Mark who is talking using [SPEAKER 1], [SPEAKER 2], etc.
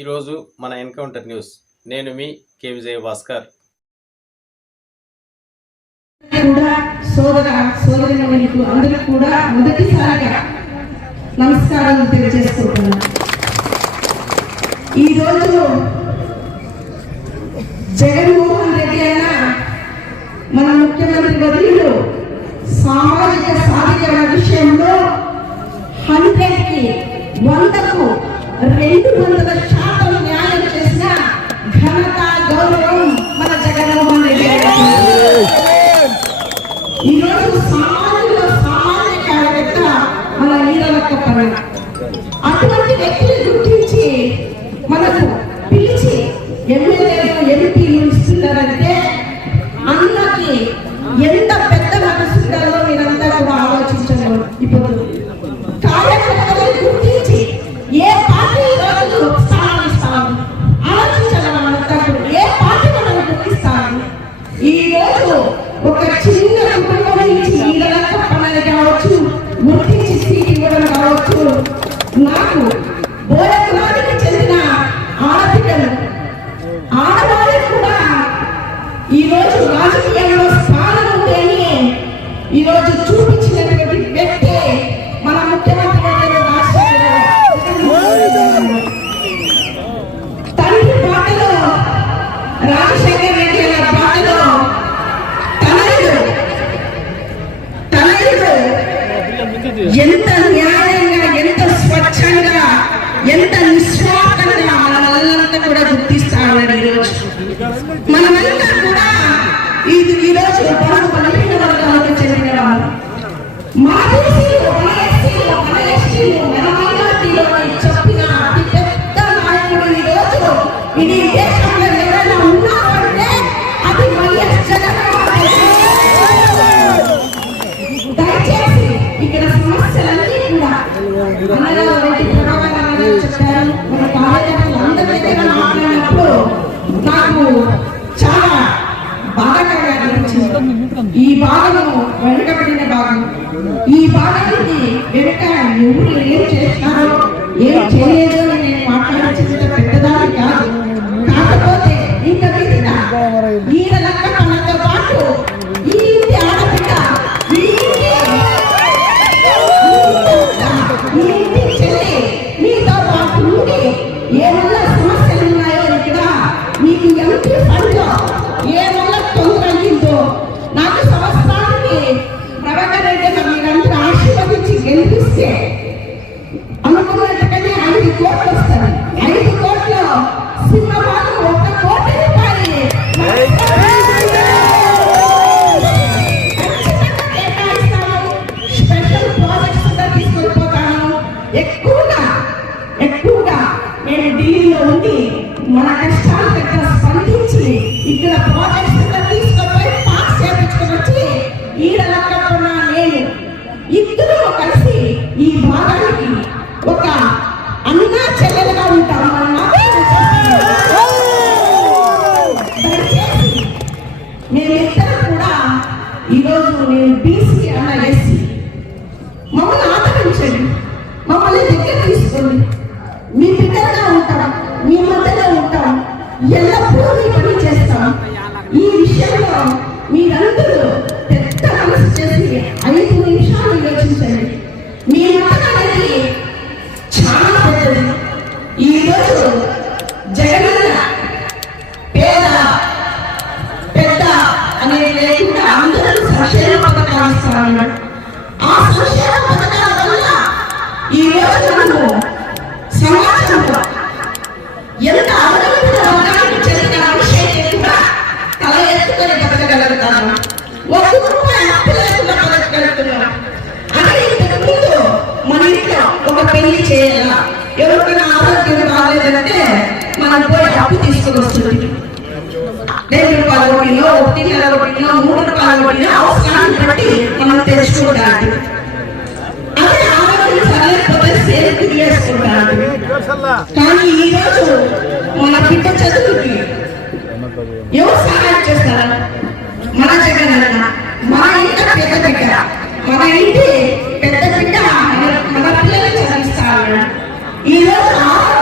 [SPEAKER 1] ఈరోజు మన encounter news. నేను మీ కే విజయ భాస్కర్
[SPEAKER 2] కూడా సోదర సోదరిమణులకు అందరూ కూడా మొదటిసారిగా నమస్కారాలు తెలియజేసుకుంటున్నాను. ఈరోజు జగన్మోహన్ రెడ్డి అయిన మన ముఖ్యమంత్రి బదిలీలు సామాజిక సాధికార విషయంలో హండ్రెడ్కి వందకు రెండు వందల ఈరలక్క అటువంటి వ్యక్తిని గుర్తించి మనకు పిలిచి ఎమ్మెల్యేలు ఎంపీలు ఇస్తున్నారంటే అన్నకి ఎంత నాకు బోధకులానికి చెందిన ఆడపిల్లలు. ఆడవాళ్ళకు కూడా ఈరోజు రోజు రాజకీయంలో స్థానం ఉందని ఈ రోజు చూపించినటువంటి వ్యక్తి మన ముఖ్యమంత్రి వర్యులు రాజశేఖర తండ్రి బాటలో రాజశేఖర్ రెడ్డి గారి బాటలో తనయుడు తనయుడు ఎంత న్యాయంగా ఎంత నిస్వార్థంగా మనల్నంతా కూడా గుర్తిస్తామన్నాడు ఈరోజు. మనమంతా కూడా ఇది ఈరోజు బడుగు వర్గాలకు చెందిన వాళ్ళు మా మన మన మన చెప్పిన అతి పెద్ద నాయకుడు ఈరోజు ఇది దేశంలో ఎవరైనా అది వైఎస్ జగన్మోహన్ దయచేసి ఇక్కడ సమస్యలన్నీ కూడా అన్నగారు రెడ్డి చెప్పారు. మన కార్యకర్తలు దగ్గర మాట్లాడినప్పుడు నాకు చాలా బాధకరంగా అనిపించింది. ఈ భాగము వెనుకబడిన భాగం ఈ భాగానికి వెనుక ఎవరు ఏం చేస్తారో ఏం చేయలేదు కోట్లు వస్తాయి ఐదు కోట్లు సింహపాలు ఒక్క కోటి రూపాయలు స్పెషల్ ప్రాజెక్ట్స్ ఎక్కువగా ఎక్కువగా నేను ఢిల్లీలో ఉండి మన కష్టాల దగ్గర స్పందించి ఇక్కడ ప్రాజెక్ట్స్ ఎల్లప్పుడూ పనిచేస్తాం ఈ విషయంలో మీరందరూ పెద్ద మనసు చేసి ఐదు నిమిషాలు ఆలోచించండి. మీ మాట అనేది చాలా పెద్దది ఈరోజు జగనన్న పేద పెద్ద అనేది లేకుండా అందరూ సక్షేమ పథకాలు ఇస్తారన్నాడు ఆ సక్షేమ ఒక పెళ్ళి చేయాలా? ఎవరికైనా ఆరోగ్యం బాగాలేదంటే మనం పోయి అప్పు తీసుకుని వస్తుంది. రెండు రూపాయల వడ్డీలో ఒకటిన్నర వడ్డీలో మూడు రూపాయల వడ్డీలో అవసరాన్ని బట్టి మనం తెచ్చుకోవడానికి అదే ఆరోగ్యం సరైపోతే సేపు వేసుకుంటారు కానీ ఈ రోజు మన బిడ్డ చదువుకి ఎవరు సహాయం చేస్తారా? మన జగన్ అన్న మన ఇంట పెద్ద బిడ్డ మన ఇంటి పెద్ద